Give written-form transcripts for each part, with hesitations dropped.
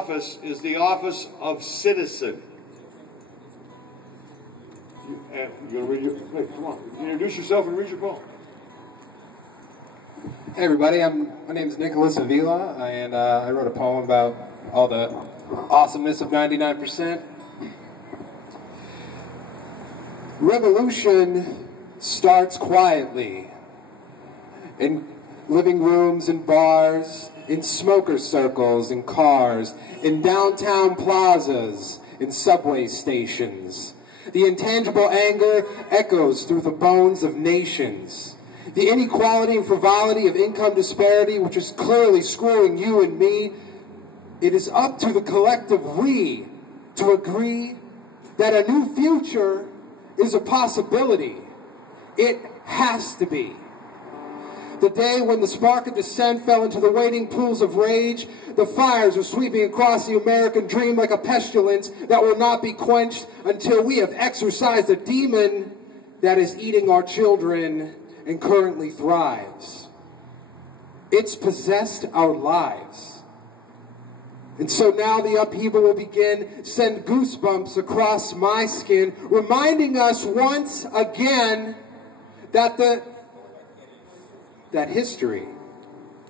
office is the office of citizen. You're gonna read your, hey, come on, introduce yourself and read your poem. Hey everybody, my name is Nicholas Avila, and I wrote a poem about all the awesomeness of 99%. Revolution starts quietly, in living rooms and bars, in smoker circles and cars, in downtown plazas, in subway stations. The intangible anger echoes through the bones of nations. The inequality and frivolity of income disparity, which is clearly screwing you and me, it is up to the collective we to agree that a new future is a possibility. It has to be. The day when the spark of dissent fell into the waiting pools of rage, the fires are sweeping across the American dream like a pestilence that will not be quenched until we have exorcised the demon that is eating our children and currently thrives. It's possessed our lives. And so now the upheaval will begin, send goosebumps across my skin, reminding us once again that that history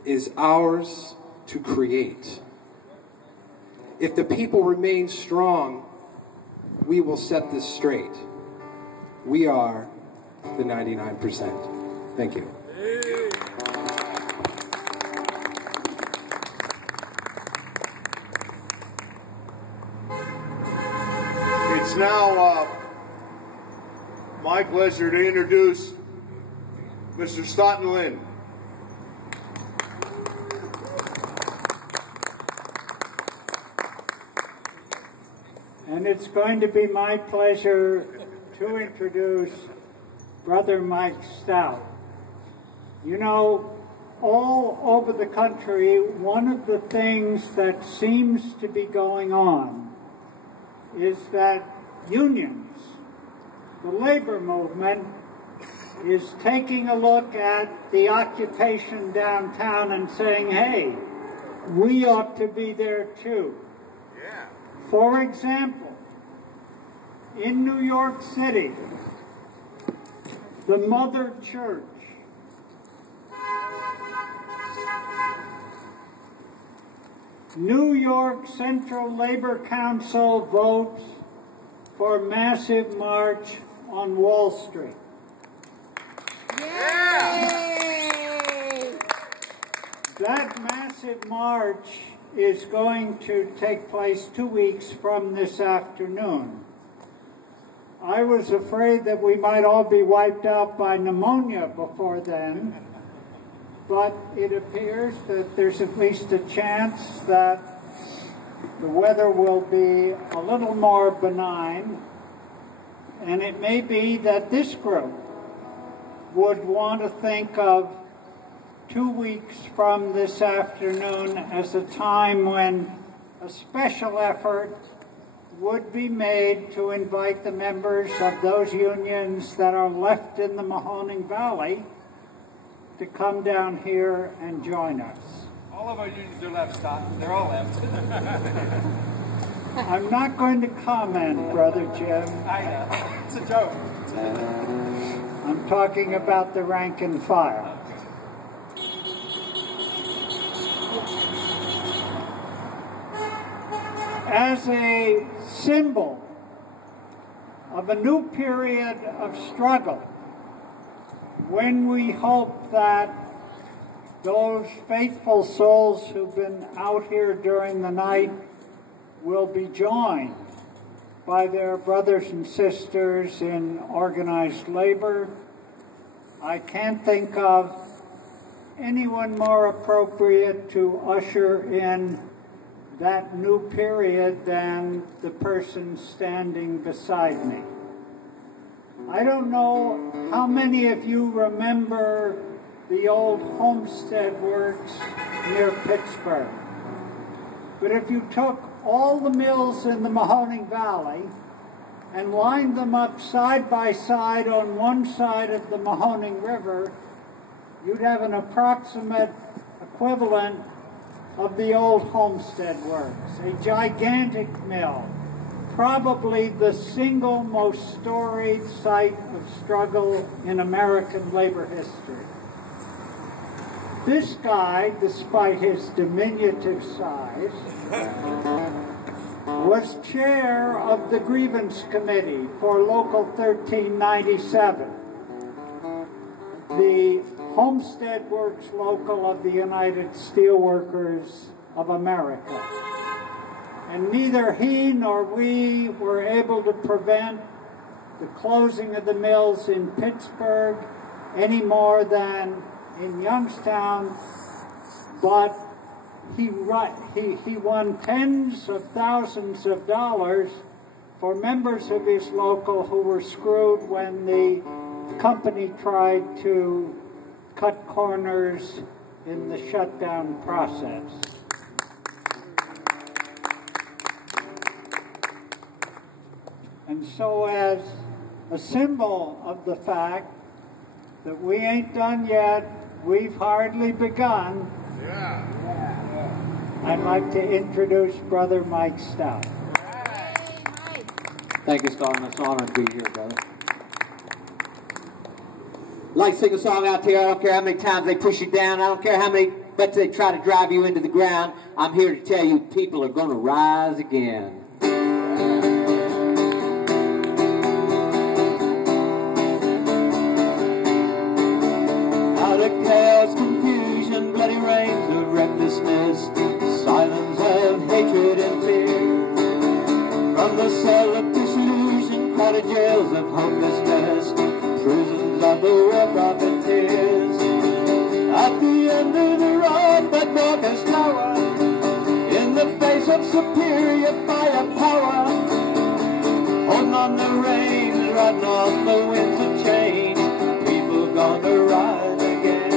is ours to create. If the people remain strong, we will set this straight. We are the 99%. Thank you. It's now my pleasure to introduce Mr. Stout. And it's going to be my pleasure to introduce Brother Mike Stout. You know, all over the country, one of the things that seems to be going on is that unions, the labor movement, is taking a look at the occupation downtown and saying, hey, we ought to be there too. Yeah. For example, in New York City, the Mother Church New York Central Labor Council votes for massive march on Wall Street. Yeah. That massive march is going to take place 2 weeks from this afternoon. I was afraid that we might all be wiped out by pneumonia before then, but it appears that there's at least a chance that the weather will be a little more benign, and it may be that this group would want to think of 2 weeks from this afternoon as a time when a special effort would be made to invite the members of those unions that are left in the Mahoning Valley to come down here and join us. All of our unions are left, Scott. They're all left. I'm not going to comment, Brother Jim. I know. It's a joke. I'm talking about the rank and file. As a symbol of a new period of struggle, when we hope that those faithful souls who've been out here during the night will be joined by their brothers and sisters in organized labor, I can't think of anyone more appropriate to usher in that new period than the person standing beside me. I don't know how many of you remember the old Homestead Works near Pittsburgh. But if you took all the mills in the Mahoning Valley and lined them up side by side on one side of the Mahoning River, you'd have an approximate equivalent of the old Homestead Works, a gigantic mill, probably the single most storied site of struggle in American labor history. This guy, despite his diminutive size, was chair of the grievance committee for Local 1397, the Homestead Works local of the United Steelworkers of America. And neither he nor we were able to prevent the closing of the mills in Pittsburgh any more than in Youngstown, but he won tens of thousands of dollars for members of his local who were screwed when the company tried to cut corners in the shutdown process. And so, as a symbol of the fact that we ain't done yet, we've hardly begun, I'd like to introduce Brother Mike Stout. Thank you, Star. It's an honor to be here, brother. I'd like to sing a song out here. I don't care how many times they push you down. I don't care how many butts they try to drive you into the ground. I'm here to tell you people are going to rise again. Out of chaos, confusion, bloody reigns of recklessness, silence of hatred and fear. From the cell of disillusion, crowded jails of hopelessness, prisons of the real profiteers. At the end of the road, but darkest tower, in the face of superior firepower, holding on the reins, riding on the winds of change, people gonna rise again.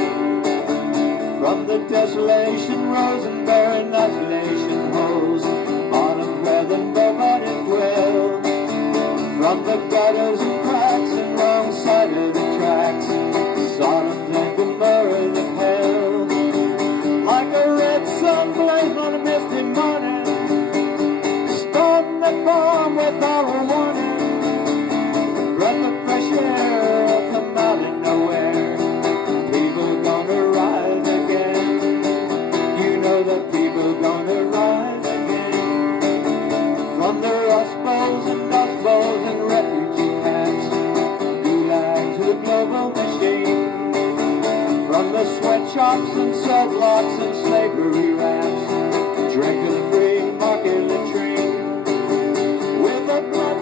From the desolation rose and barren isolation hose, bottom where the nobody dwell. From the gutters and cracks and wrong side of the tracks, Sodom and Gomorrah of hell. Like a red sun blazing on a misty morning, storm that bomb without a warning. A breath of fresh air will come out of nowhere. People gonna rise again. You know that people gonna rise again. From the rust bowls and dust bowls and refugee camps, gulag to the global machine. From the sweatshops and cell blocks and slavery ramps, drink of the free market latrine. With a blood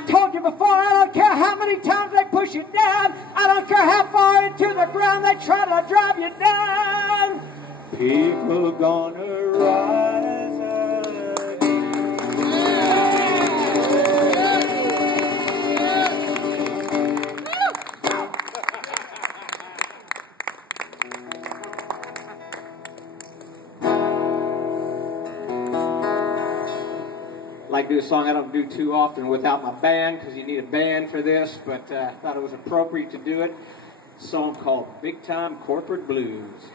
I told you before, I don't care how many times they push you down. I don't care how far into the ground they try to drive you down. People gonna rise like to do a song I don't do too often without my band, because you need a band for this, but I thought it was appropriate to do it. A song called Big Time Corporate Blues.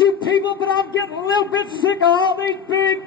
you people, but I'm getting a little bit sick of all these big